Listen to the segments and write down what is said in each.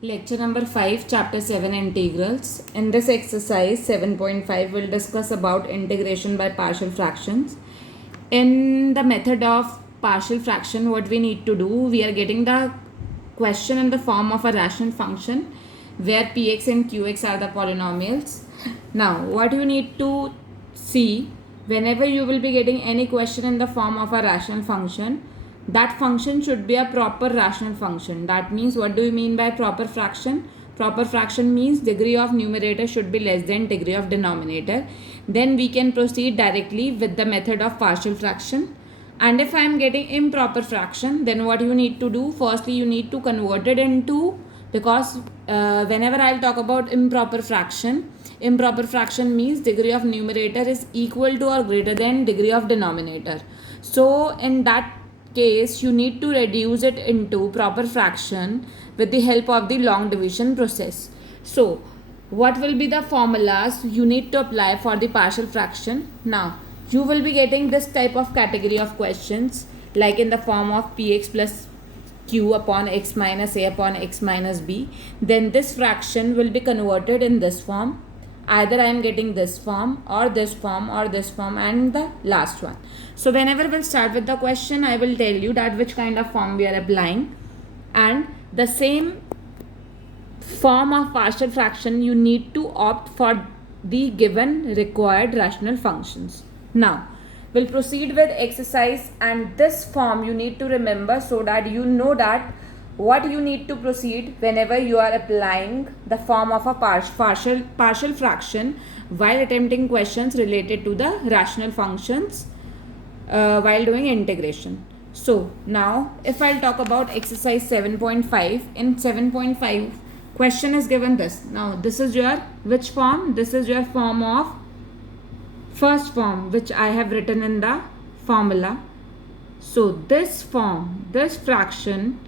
Lecture number 5, chapter 7, integrals. In this exercise 7.5, we'll discuss about integration by partial fractions. In the method of partial fraction, what we need to do, we are getting the question in the form of a rational function where px and qx are the polynomials. Now, what you need to see, whenever you will be getting any question in the form of a rational function, that function should be a proper rational function. That means, what do you mean by proper fraction? Proper fraction means degree of numerator should be less than degree of denominator. Then we can proceed directly with the method of partial fraction. And if I am getting improper fraction, then what you need to do? Firstly, you need to convert it into, because whenever I'll talk about improper fraction means degree of numerator is equal to or greater than degree of denominator. So in that case, you need to reduce it into proper fraction with the help of the long division process. So what will be the formulas you need to apply for the partial fraction? Now you will be getting this type of category of questions, like in the form of px plus q upon x minus a upon x minus b. Then this fraction will be converted in this form. Either I am getting this form or this form or this form and the last one. So whenever we'll start with the question, I will tell you that which kind of form we are applying, and the same form of partial fraction you need to opt for the given required rational functions. Now we'll proceed with exercise, and this form you need to remember so that you know that what you need to proceed whenever you are applying the form of a partial fraction while attempting questions related to the rational functions while doing integration. So now if I'll talk about exercise 7.5, in 7.5 question is given this. Now this is your which form? This is your form of first form which I have written in the formula. So this form, this fraction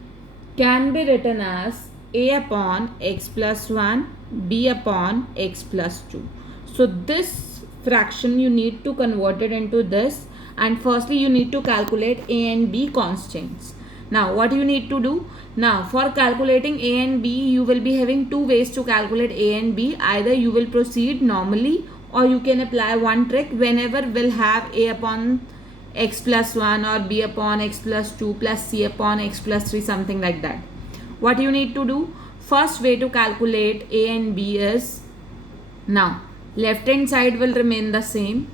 can be written as a upon x plus 1, b upon x plus 2. So this fraction you need to convert it into this, and firstly you need to calculate a and b constants. Now what you need to do? Now for calculating a and b, you will be having two ways to calculate a and b. Either you will proceed normally, or you can apply one trick whenever we'll have a upon x plus 1 or b upon x plus 2 plus c upon x plus 3, something like that. What you need to do? First way to calculate a and b is, now left hand side will remain the same.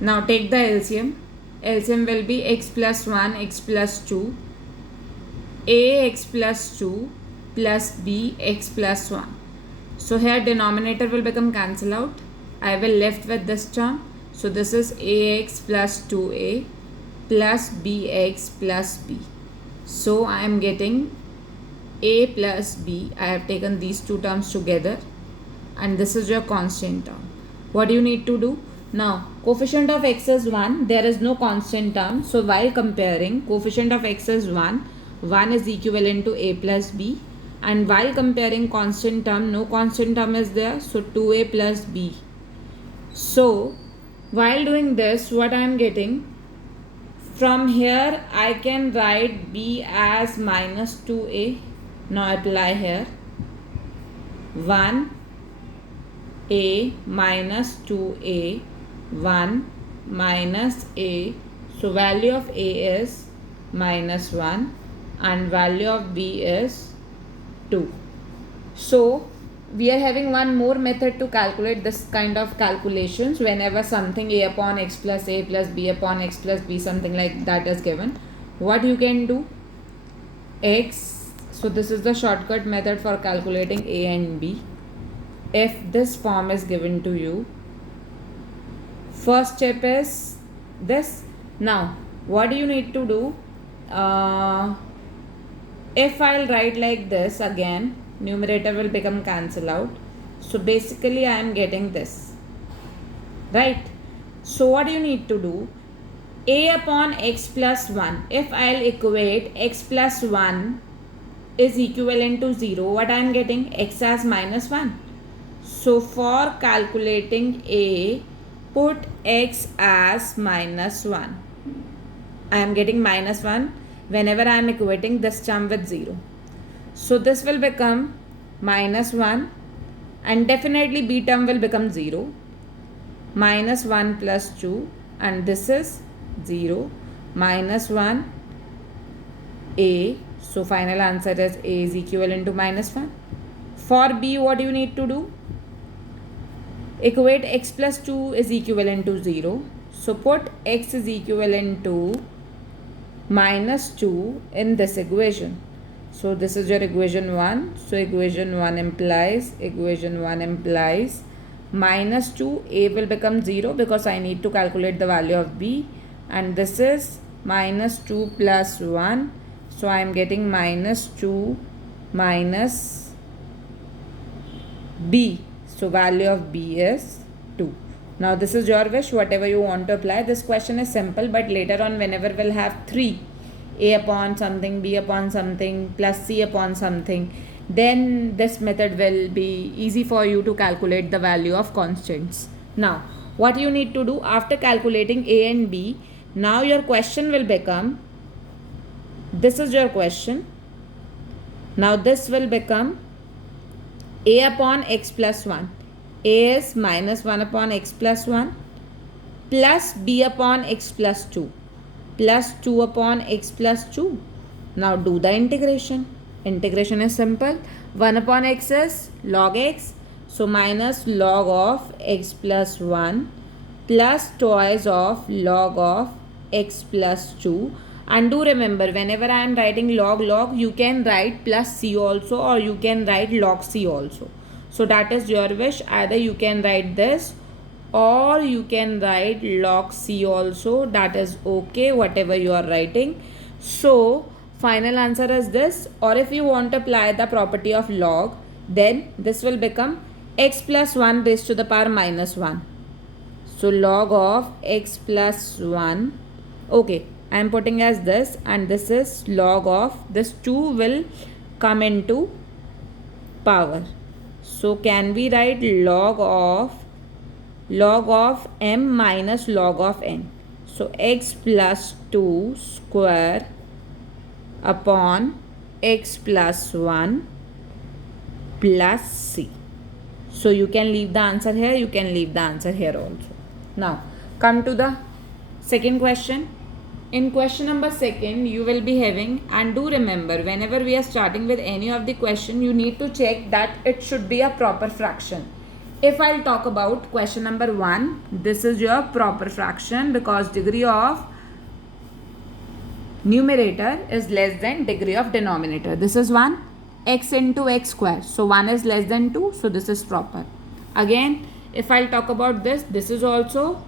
Now take the LCM. LCM will be x plus 1 x plus 2 a x plus 2 plus b x plus 1. So here denominator will become cancel out. I will left with this term. So this is ax plus 2a plus bx plus b. So I am getting a plus b. I have taken these two terms together, and this is your constant term. What do you need to do? Now coefficient of x is 1. There is no constant term. So while comparing, coefficient of x is 1. 1 is equivalent to a plus b. And while comparing constant term, no constant term is there. So 2a plus b. So while doing this, what I am getting from here, I can write b as minus 2a. Now apply here 1a minus 2a, 1 minus a. So value of a is minus 1 and value of b is 2. So we are having one more method to calculate this kind of calculations whenever something a upon x plus a plus b upon x plus b, something like that is given. What you can do? X, so this is the shortcut method for calculating a and b. If this form is given to you, first step is this. Now what do you need to do? If I'll write like this again, numerator will become cancel out. So basically I am getting this, right? So what do you need to do? A upon x plus 1. If I'll equate x plus 1 is equivalent to 0, what I am getting? X as minus 1. So for calculating a, put x as minus 1. I am getting minus 1. whenever I am equating this term with 0. So this will become minus 1 and definitely b term will become 0. Minus 1 plus 2 and this is 0. Minus 1 a. So final answer is a is equivalent to minus 1. For b, what you need to do? Equate x plus 2 is equivalent to 0. So put x is equivalent to minus 2 in this equation. So this is your equation 1. So equation 1 implies minus 2, a will become 0 because I need to calculate the value of b, and this is minus 2 plus 1. So I am getting minus 2 minus b. So value of b is 2. Now this is your wish, whatever you want to apply. This question is simple, but later on whenever we'll have 3, a upon something, b upon something, plus c upon something, then this method will be easy for you to calculate the value of constants. Now what you need to do after calculating a and b, now your question will become, this is your question. Now this will become a upon x plus 1. A is minus 1 upon x plus 1 plus b upon x plus 2 plus 2 upon x plus 2. Now do the integration. Integration is simple. 1 upon x is log x. So minus log of x plus 1 plus twice of log of x plus 2. And do remember, whenever I am writing log, you can write plus c also, or you can write log c also. So that is your wish. Either you can write this or you can write log c also. That is okay, whatever you are writing. So final answer is this. Or if you want to apply the property of log, then this will become x plus 1 raised to the power minus 1. So log of x plus 1. Okay, I am putting as this, and this is log of this 2 will come into power. So can we write log of m minus log of n? So x plus 2 square upon x plus 1 plus c. So you can leave the answer here, you can leave the answer here also. Now come to the second question. In question number 2, you will be having, and do remember, whenever we are starting with any of the question, you need to check that it should be a proper fraction. If I'll talk about question number 1, this is your proper fraction because degree of numerator is less than degree of denominator. This is 1, x into x square. So 1 is less than 2, so this is proper. Again, if I'll talk about this, this is also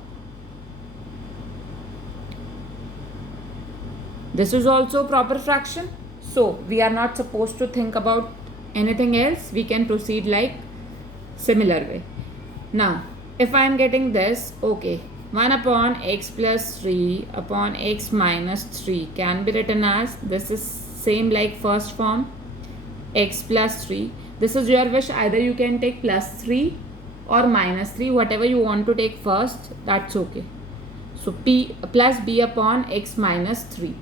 proper fraction. So we are not supposed to think about anything else. We can proceed like similar way. Now if I am getting this, okay, 1 upon x plus 3 upon x minus 3 can be written as, this is same like first form, x plus 3. This is your wish, either you can take plus 3 or minus 3, whatever you want to take first, that's okay. So p plus b upon x minus 3.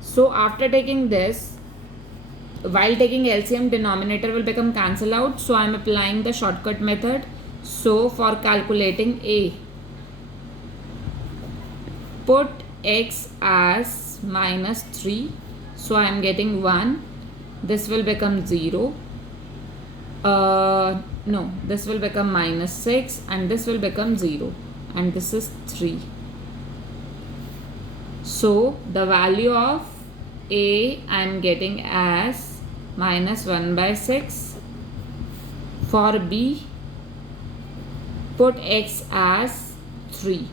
So after taking this, while taking LCM, denominator will become cancel out. So I am applying the shortcut method. So for calculating a, put x as minus 3. So I am getting 1. This will become 0. No, this will become minus 6 and this will become 0. And this is 3. So the value of a I am getting as minus 1 by 6. For b, put x as 3.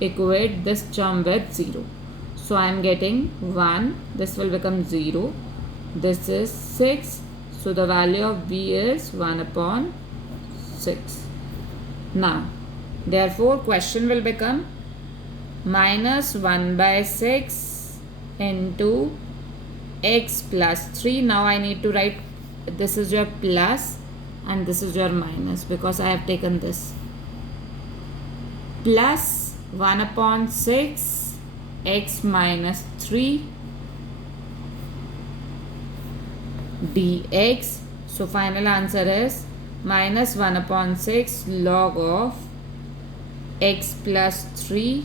Equate this term with 0. So I am getting 1. This will become 0. This is 6. So the value of b is 1 upon 6. Now, therefore, question will become minus 1 by 6 into x plus 3. Now I need to write, this is your plus and this is your minus because I have taken this. Plus 1 upon 6 x minus 3 dx. So final answer is minus 1 upon 6 log of x plus 3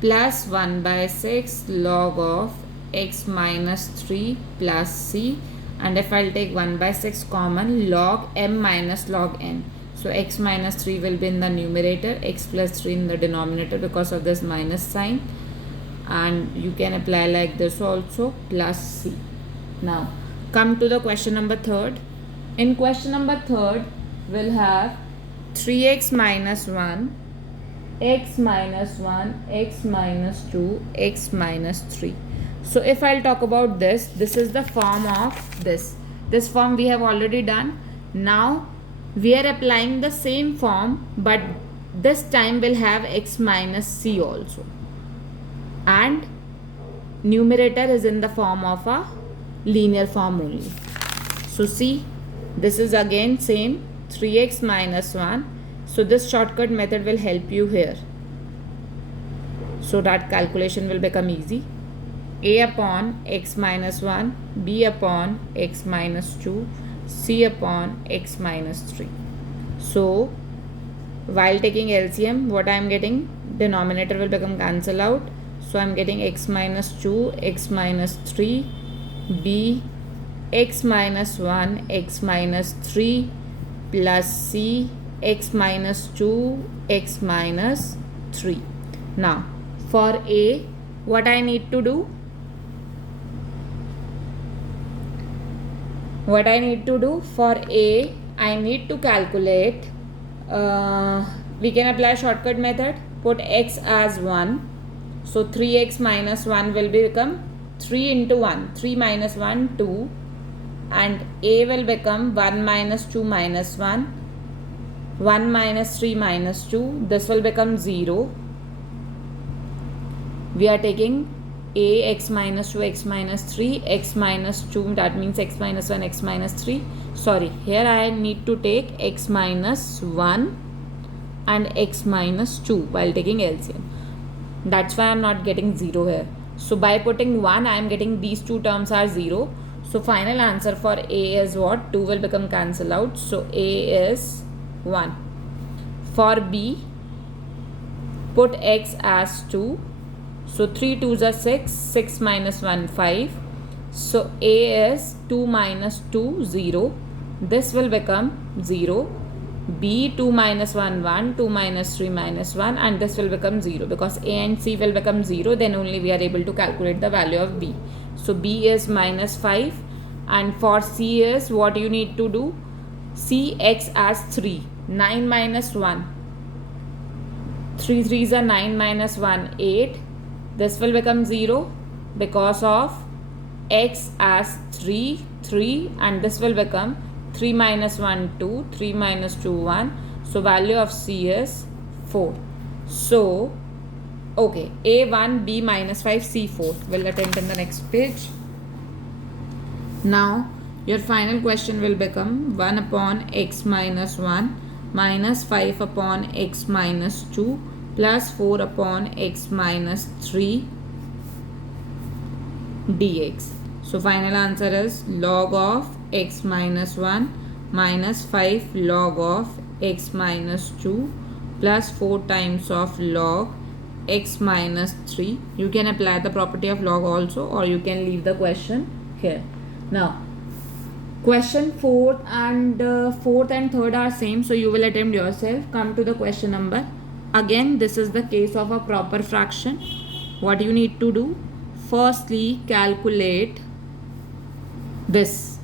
plus 1 by 6 log of x minus 3 plus c, and if I'll take 1 by 6 common, log m minus log n. So x minus 3 will be in the numerator, x plus 3 in the denominator because of this minus sign, and you can apply like this also, plus c. Now come to the question number 3. In question number 3 we'll have 3x minus 1, x minus 1, x minus 2, x minus 3. So if I'll talk about this is the form of this form we have already done. Now we are applying the same form, but this time we'll have x minus c also, and numerator is in the form of a linear form only. So see, this is again same 3x minus 1. So this shortcut method will help you here, so that calculation will become easy. A upon x minus 1, b upon x minus 2, c upon x minus 3. So while taking LCM, what I am getting, denominator will become cancel out. So I am getting x minus 2, x minus 3, b, x minus 1, x minus 3 plus c, x minus 2, x minus 3. Now for a, what I need to do? What I need to do for a, I need to calculate, we can apply shortcut method, put x as 1. So 3x minus 1 will become 3 into 1, 3 minus 1, 2, and a will become 1 minus 2 minus 1, 1 minus 3 minus 2, this will become 0. We are taking a, x minus 2, x minus 3, x minus 2, that means x minus 1, x minus 3. Sorry, here I need to take x minus 1 and x minus 2 while taking LCM. That's why I am not getting 0 here. So by putting 1, I am getting these two terms are 0. So final answer for a is what? 2 will become cancel out. So a is 1. For b, put x as 2. So 3 2s are 6, 6 minus 1, 5. So a is 2 minus 2, 0. This will become 0. B, 2 minus 1, 1, 2 minus 3 minus 1, and this will become 0 because a and c will become 0. Then only we are able to calculate the value of b. So b is minus 5, and for c is what you need to do? C, x as 3. 9 minus 1. 3 3s are 9 minus 1, 8. This will become 0 because of x as 3, 3, and this will become 3 minus 1, 2, 3 minus 2, 1. So value of c is 4. So, okay, a 1, b minus 5, c 4. We'll attempt in the next page. Now, your final question will become 1 upon x minus 1 minus 5 upon x minus 2 plus 4 upon x minus 3 dx. So final answer is log of x minus 1 minus 5 log of x minus 2 plus 4 times of log x minus 3. You can apply the property of log also, or you can leave the question here. Now question 4th and 3rd are same, so you will attempt yourself. Come to the question number. Again, this is the case of a proper fraction. What you need to do? Firstly, calculate this.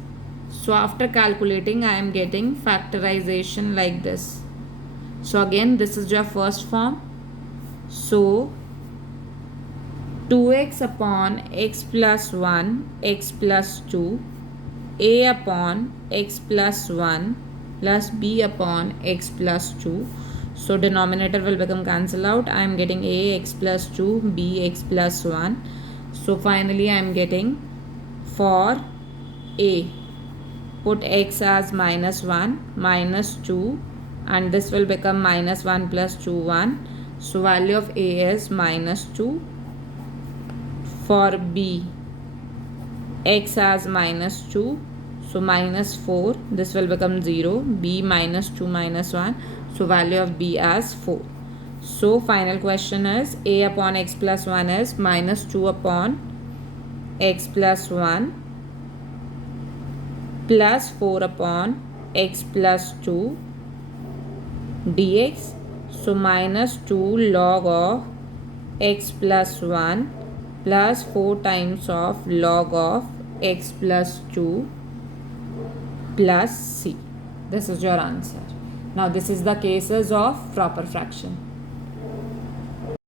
So after calculating, I am getting factorization like this. So again, this is your first form. So 2x upon x plus 1, x plus 2, a upon x plus 1 plus b upon x plus 2. So denominator will become cancel out. I am getting a x plus 2, b x plus 1. So finally I am getting for a, put x as minus 1, minus 2, and this will become minus 1 plus 2, 1. So value of a is minus 2. For b, x as minus 2. So minus 4, this will become 0. B minus 2 minus 1. So value of B as 4. So final question is A upon x plus 1 is minus 2 upon x plus 1 plus 4 upon x plus 2 dx. So minus 2 log of x plus 1 plus 4 times of log of x plus 2 plus c. This is your answer. Now this is the cases of proper fraction.